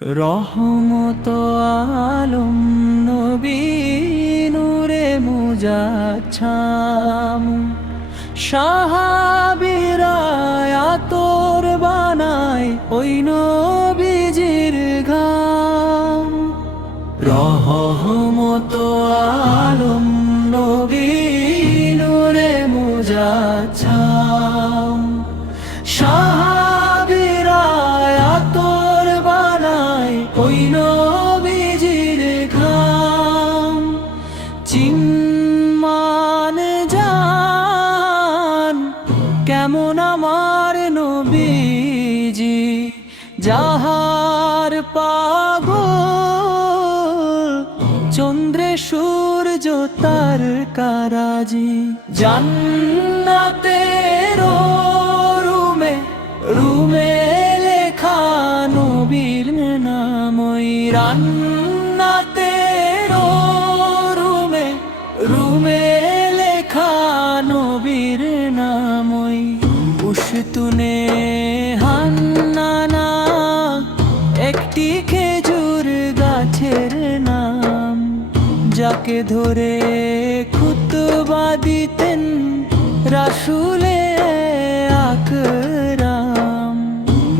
রহমত আলম নবী নূরে মুজাচ্ছাম সাহাবীরা আতর বানায় ওই নবীজির ঘাম। রহমত আলম নবী নূরে মুজাচ্ছাম সাহাবীরা আতর বানায় ওই নবীজির ঘাম। চিম্মান জান কেমন আমার নবীজি, যাহার পাগল চন্দ্রে সূর্য তার কারাজি। জান্নাতের রুমে রুমে লেখা নবীর নাম, ওই রান্নাতের রুমে রুমে লেখা নবীর নাম। ওই উশতুনে হান্নানা একটি খেজুর গাছের নাম, যাকে ধরে খুতবা দিতেন রাসূলে আকরাম।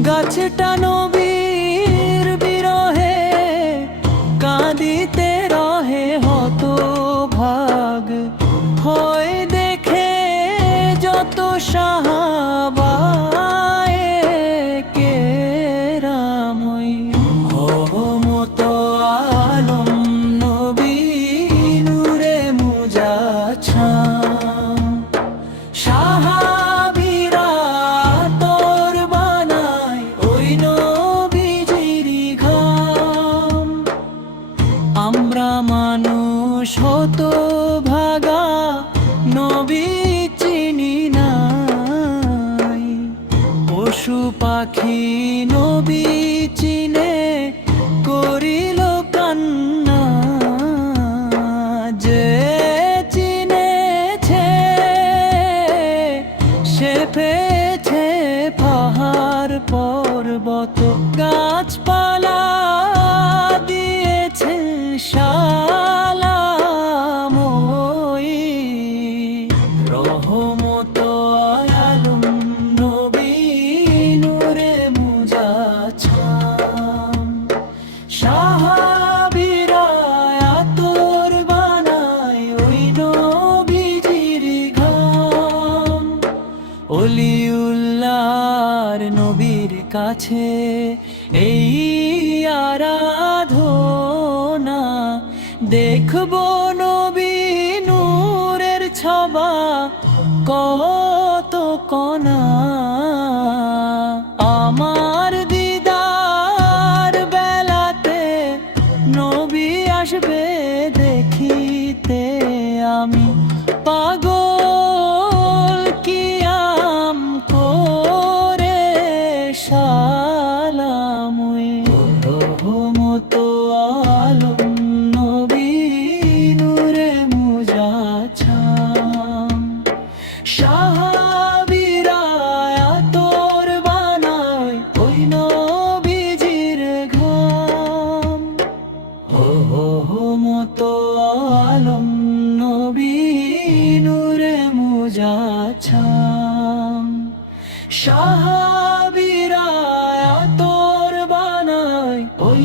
গাছটা নবীর বিরহে কাঁদিতে রহে হতভাগ, হয় দেখে যত সাহাবায়ে কেরাম। ওই রহমত আলম নবী নূরে মুজাচ্ছাম সাহাবীরা আতর বানায় ওই নবীজির ঘাম। আমরা মানুষ হতভাগা নবী চিনি নাই, পশু পাখি নবী চিনে করিল কান্না। যে চিনেছে সে পেয়েছে পাহাড় পর্বত গাছপালা দিয়েছে সালাম। ওই রহমত আলম নবী নূরে মুজাচ্ছাম সাহাবীরা আতর বানায় ওই নবীজির ঘাম। অলিউল্লাহর নবীর কাছে এই আরাধনা, দেখবো নবী নূরের ছবা কত কণা। আমার দিদার বেলাতে নবী আসবে দেখিতে, আমি পাগল কিয়াম করে সালাম। রহমত আলম নবী নূরে মুজাচ্ছাম সাহাবীরা আতর বানায় ওই নবীজির ঘাম। রহমত আলম নবী নূরে মুজাচ্ছাম সাহাবীরা আতর বানায় ওই